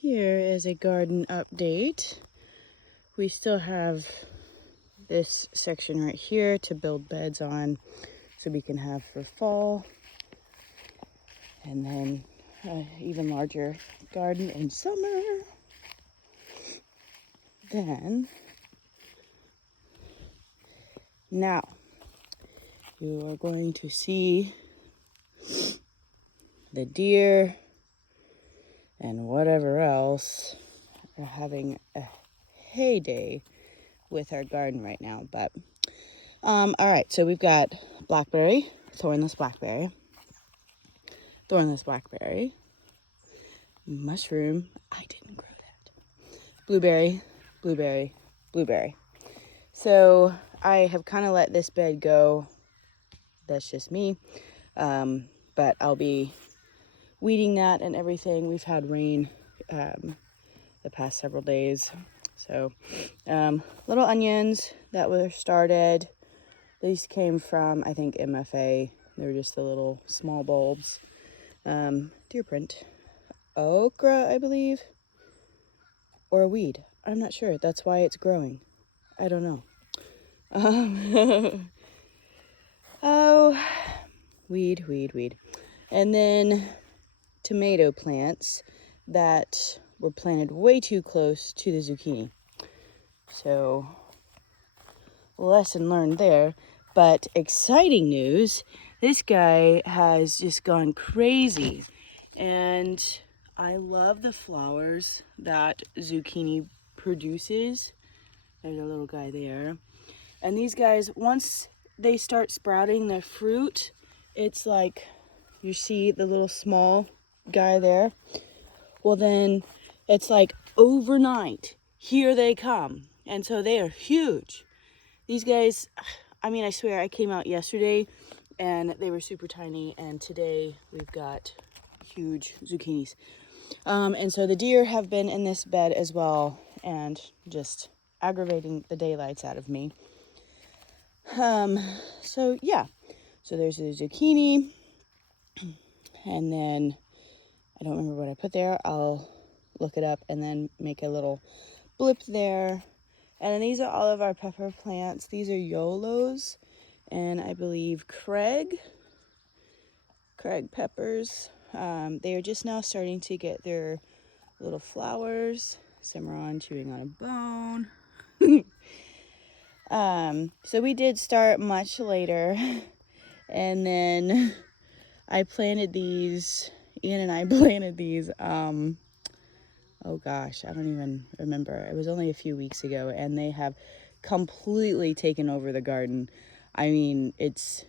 Here is a garden update. We still have this section right here to build beds on so we can have for fall. And then an even larger garden in summer. Then, now, you are going to see the deer and whatever else are having a heyday with our garden right now. But all right, so we've got blackberry, thornless blackberry, mushroom, I didn't grow that, blueberry, blueberry. So I have kind of let this bed go. That's just me. But I'll be weeding that and everything. We've had rain the past several days. So little onions that were started. These came from, I think, MFA. They were just the little small bulbs. Deer print. Okra, I believe. Or a weed. I'm not sure. That's why it's growing. I don't know. Oh, weed. And then tomato plants that were planted way too close to the zucchini. So, lesson learned there. But exciting news, this guy has just gone crazy. And I love the flowers that zucchini produces. There's a little guy there. And these guys, once they start sprouting their fruit, it's like, you see the little small guy there? Well, then it's like overnight, here they come. And so they are huge. These guys, I mean, I swear, I came out yesterday and they were super tiny. And today we've got huge zucchinis. And so the deer have been in this bed as well and just aggravating the daylights out of me. So yeah, so there's the zucchini, and then I don't remember what I put there. I'll look it up and then make a little blip there. And then these are all of our pepper plants. These are YOLOs, and I believe Craig peppers. They are just now starting to get their little flowers. Cimarron chewing on a bone. So we did start much later, and then Ian and I planted these, oh gosh, I don't even remember. It was only a few weeks ago, and they have completely taken over the garden. I mean, this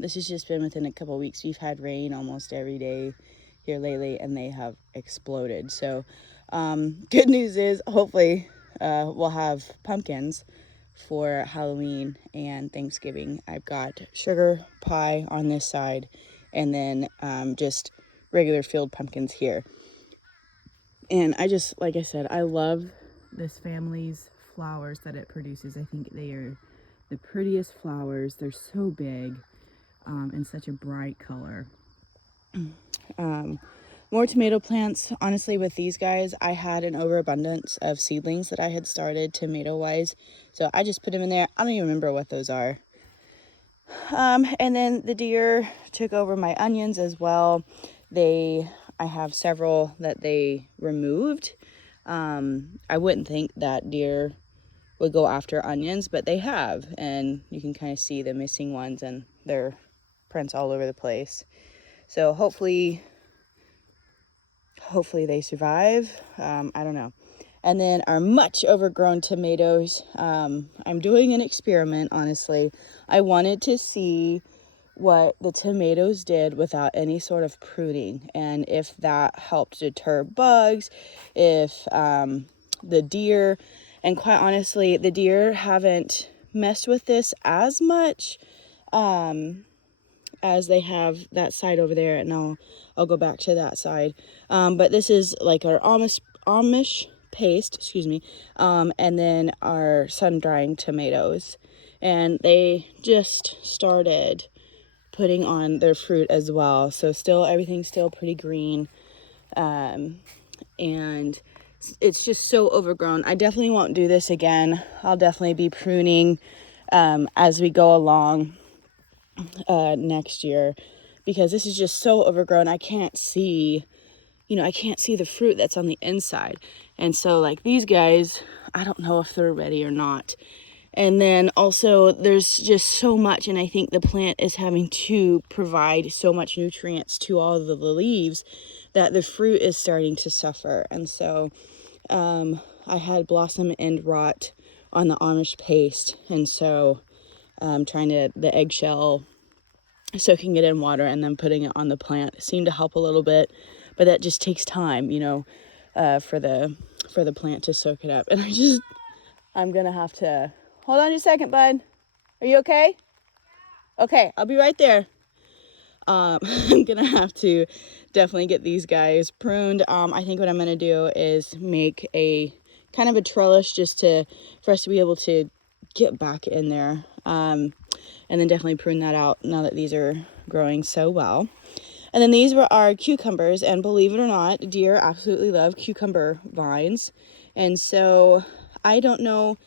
has just been within a couple weeks. We've had rain almost every day here lately, and they have exploded. So, good news is, hopefully, we'll have pumpkins for Halloween and Thanksgiving. I've got sugar pie on this side, and then just regular field pumpkins here. And I just, like I said, I love this family's flowers that it produces. I think they are the prettiest flowers. They're so big and such a bright color. More tomato plants. Honestly, with these guys, I had an overabundance of seedlings that I had started tomato-wise. So I just put them in there. I don't even remember what those are. And then the deer took over my onions as well. I have several that they removed. I wouldn't think that deer would go after onions, but they have. And you can kind of see the missing ones and their prints all over the place. So hopefully they survive. I don't know. And then our much overgrown tomatoes. I'm doing an experiment, honestly. I wanted to see what the tomatoes did without any sort of pruning, and if that helped deter bugs, if the deer, and quite honestly, the deer haven't messed with this as much as they have that side over there, and I'll go back to that side. But this is like our Amish paste, and then our sun-drying tomatoes. And they just started putting on their fruit as well. So everything's still pretty green. And and it's just so overgrown. I definitely won't do this again. I'll definitely be pruning as we go along next year, because this is just so overgrown. I can't see, I can't see the fruit that's on the inside. And so like these guys, I don't know if they're ready or not. And then also there's just so much, and I think the plant is having to provide so much nutrients to all of the leaves that the fruit is starting to suffer. And so I had blossom end rot on the Amish paste, and so trying to, the eggshell, soaking it in water and then putting it on the plant seemed to help a little bit, but that just takes time, for the plant to soak it up. And I'm gonna have to hold on just a second, bud. Are you okay? Okay, I'll be right there. I'm gonna have to definitely get these guys pruned. I think what I'm gonna do is make a kind of a trellis just for us to be able to get back in there. And then definitely prune that out now that these are growing so well. And then these were our cucumbers, and believe it or not, deer absolutely love cucumber vines. And so I don't know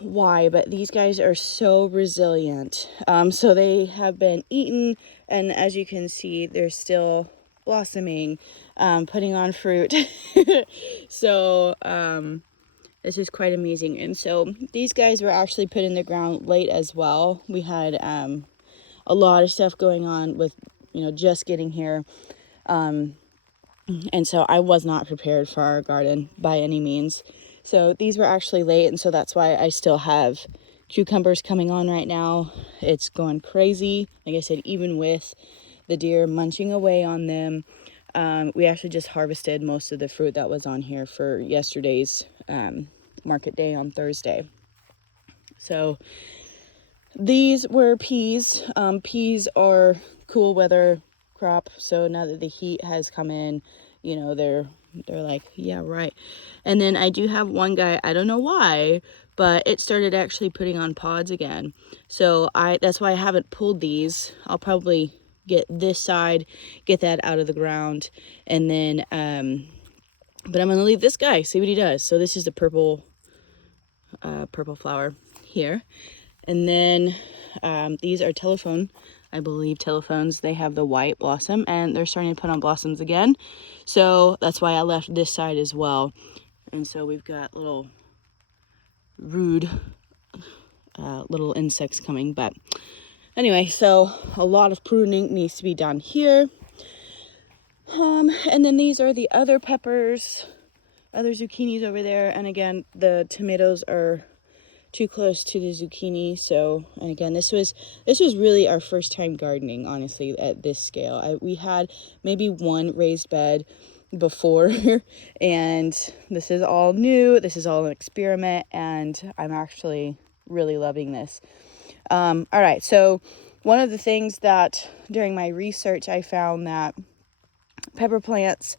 why, but these guys are so resilient. So they have been eaten, and as you can see, they're still blossoming, putting on fruit. So this is quite amazing. And so these guys were actually put in the ground late as well. We had a lot of stuff going on with just getting here, and so I was not prepared for our garden by any means. So these were actually late, and so that's why I still have cucumbers coming on right now. It's going crazy. Like I said, even with the deer munching away on them, we actually just harvested most of the fruit that was on here for yesterday's market day on Thursday. So these were peas. Peas are cool weather crop, so now that the heat has come in, they're like, yeah, right. And then I do have one guy, I don't know why, but it started actually putting on pods again. So that's why I haven't pulled these. I'll probably get this side, get that out of the ground, and then but I'm gonna leave this guy, see what he does. So this is the purple flower here. And then these are I believe telephones. They have the white blossom, and they're starting to put on blossoms again. So that's why I left this side as well. And so we've got little rude little insects coming. But anyway, so a lot of pruning needs to be done here. And then these are the other peppers, other zucchinis over there. And again, the tomatoes are too close to the zucchini. So, and again, this was really our first time gardening, honestly, at this scale. We had maybe one raised bed before, and this is all new. This is all an experiment, and I'm actually really loving this. All right, so one of the things that during my research I found that pepper plants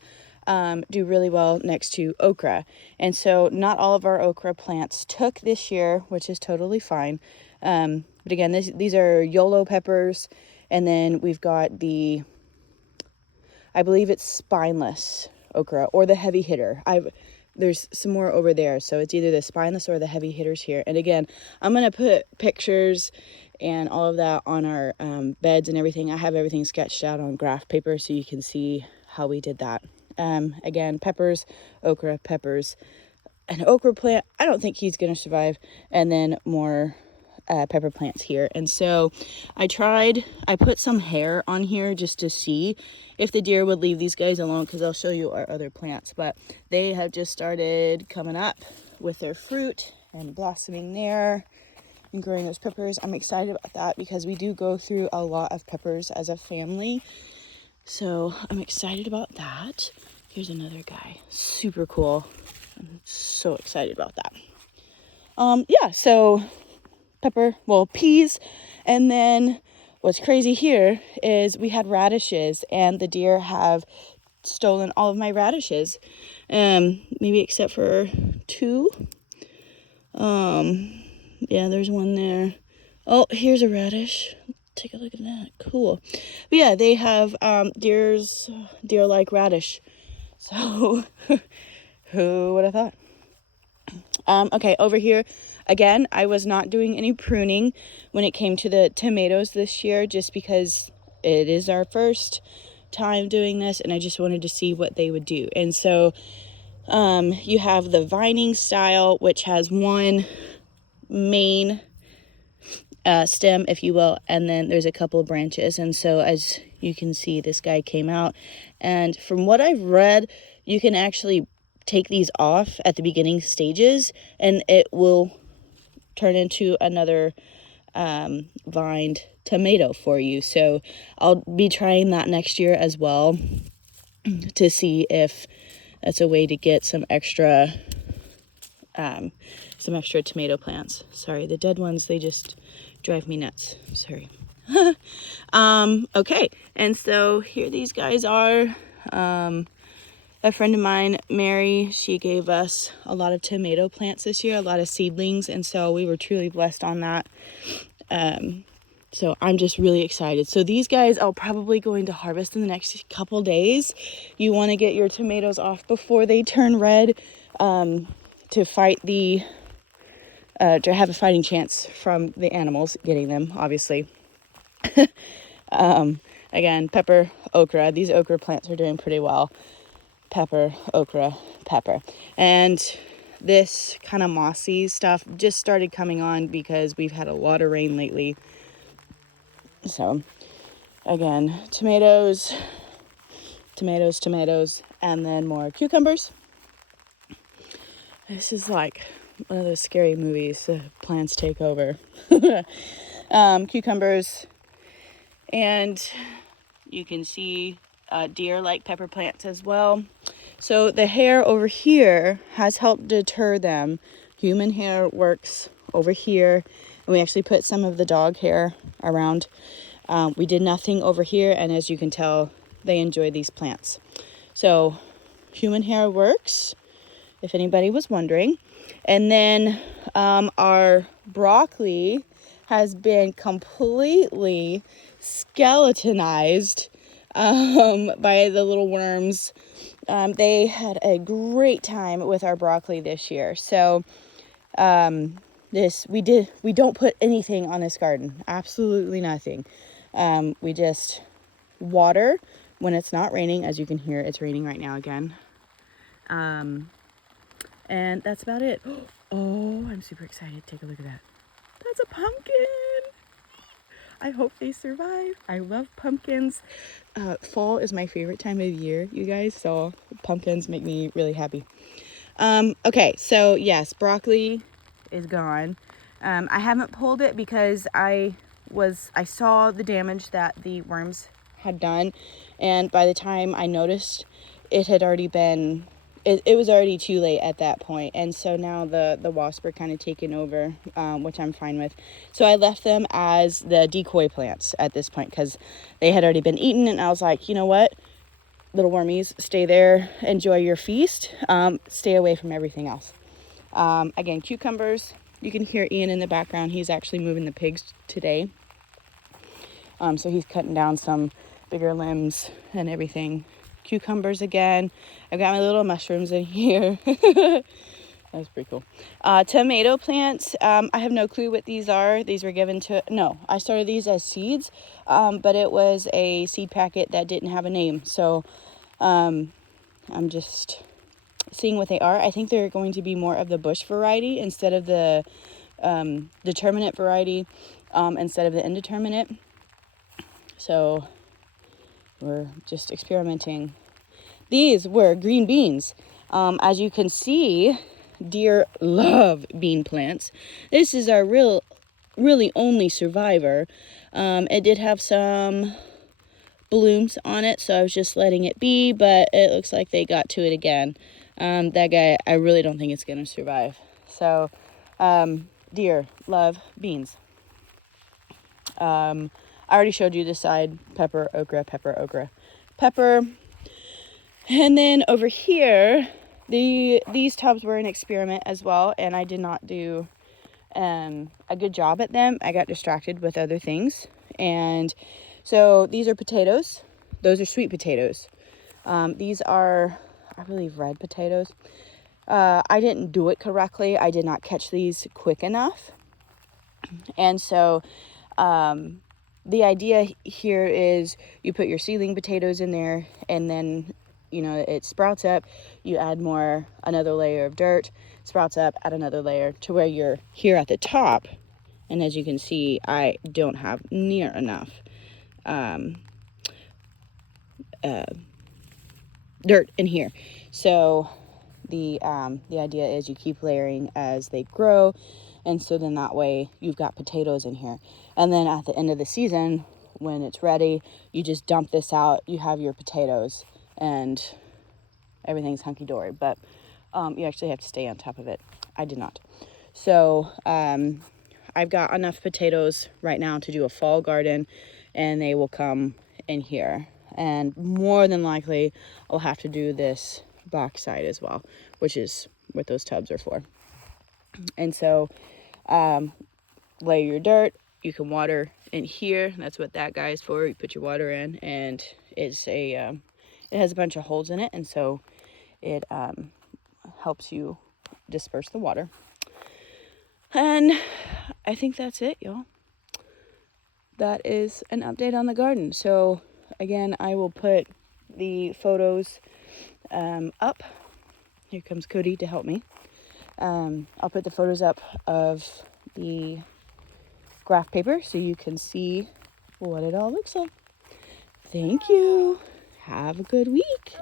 do really well next to okra. And so not all of our okra plants took this year, which is totally fine. But again, these are YOLO peppers. And then we've got I believe it's spineless okra or the heavy hitter. There's some more over there. So it's either the spineless or the heavy hitters here. And again, I'm going to put pictures and all of that on our beds and everything. I have everything sketched out on graph paper so you can see how we did that. Again, peppers, okra, peppers, an okra plant. I don't think he's going to survive. And then more pepper plants here. And so I put some hair on here just to see if the deer would leave these guys alone, because I'll show you our other plants. But they have just started coming up with their fruit and blossoming there and growing those peppers. I'm excited about that because we do go through a lot of peppers as a family. So I'm excited about that. Here's another guy. Super cool. I'm so excited about that. Yeah, so peas. And then what's crazy here is we had radishes, and the deer have stolen all of my radishes. Maybe except for two. Yeah, there's one there. Oh, here's a radish. Take a look at that. Cool. But yeah, they have deer like radish. So who would have thought? Okay, over here, again, I was not doing any pruning when it came to the tomatoes this year, just because it is our first time doing this, and I just wanted to see what they would do. And so you have the vining style, which has one main stem, if you will, and then there's a couple of branches. And so as you can see, this guy came out, and from what I've read, you can actually take these off at the beginning stages and it will turn into another vined tomato for you. So I'll be trying that next year as well to see if that's a way to get some extra tomato plants. Sorry, the dead ones, they just drive me nuts. Sorry. Okay, and so here these guys are. A friend of mine, Mary, she gave us a lot of tomato plants this year, a lot of seedlings, and so we were truly blessed on that. So I'm just really excited. So these guys I'll probably going to harvest in the next couple days. You want to get your tomatoes off before they turn red, to fight to have a fighting chance from the animals getting them, obviously. Again, pepper, okra. These okra plants are doing pretty well. Pepper, okra, pepper. And this kind of mossy stuff just started coming on because we've had a lot of rain lately. So again, tomatoes, and then more cucumbers. This is like one of those scary movies, the plants take over. Cucumbers, and you can see deer like pepper plants as well. So the hair over here has helped deter them. Human hair works over here, and we actually put some of the dog hair around. We did nothing over here, and as you can tell, they enjoy these plants. So human hair works, if anybody was wondering. And then our broccoli has been completely skeletonized by the little worms. They had a great time with our broccoli this year. So we don't put anything on this garden, absolutely nothing. We just water when it's not raining. As you can hear, it's raining right now again. And that's about it. Oh, I'm super excited. Take a look at that. That's a pumpkin. I hope they survive. I love pumpkins. Fall is my favorite time of year, you guys. So pumpkins make me really happy. Okay, so yes, broccoli is gone. I haven't pulled it because I saw the damage that the worms had done, and by the time I noticed, it had already been, it was already too late at that point. And so now the wasps are kind of taking over, which I'm fine with. So I left them as the decoy plants at this point because they had already been eaten, and I was like, you know what, little wormies, stay there, enjoy your feast, stay away from everything else. Again, cucumbers, you can hear Ian in the background. He's actually moving the pigs today. So he's cutting down some bigger limbs and everything. Cucumbers again. I've got my little mushrooms in here. That's pretty cool. Tomato plants. I have no clue what these are. These were given to, no, I started these as seeds, but it was a seed packet that didn't have a name. So I'm just seeing what they are. I think they're going to be more of the bush variety instead of the determinate variety, instead of the indeterminate. So we're just experimenting. These were green beans. As you can see, deer love bean plants. This is our really only survivor. It did have some blooms on it, so I was just letting it be, but it looks like they got to it again. That guy, I really don't think it's gonna survive. So deer love beans. I already showed you this side: pepper, okra, pepper, okra, pepper. And then over here, these tubs were an experiment as well, and I did not do a good job at them. I got distracted with other things. And so these are potatoes. Those are sweet potatoes. These are I believe, red potatoes. I didn't do it correctly. I did not catch these quick enough. And so the idea here is you put your seedling potatoes in there, and then, you know, it sprouts up. You add another layer of dirt, sprouts up, add another layer to where you're here at the top. And as you can see, I don't have near enough dirt in here. So the idea is you keep layering as they grow, and so then that way you've got potatoes in here. And then at the end of the season, when it's ready, you just dump this out. You have your potatoes, and everything's hunky-dory. But you actually have to stay on top of it. I did not. So I've got enough potatoes right now to do a fall garden, and they will come in here. And more than likely, I'll have to do this back side as well, which is what those tubs are for. And so lay your dirt. You can water in here. That's what that guy is for. You put your water in, and it has a bunch of holes in it, and so it helps you disperse the water. And I think that's it, y'all. That is an update on the garden. So again, I will put the photos up. Here comes Cody to help me. I'll put the photos up of the graph paper so you can see what it all looks like. Thank you. Have a good week.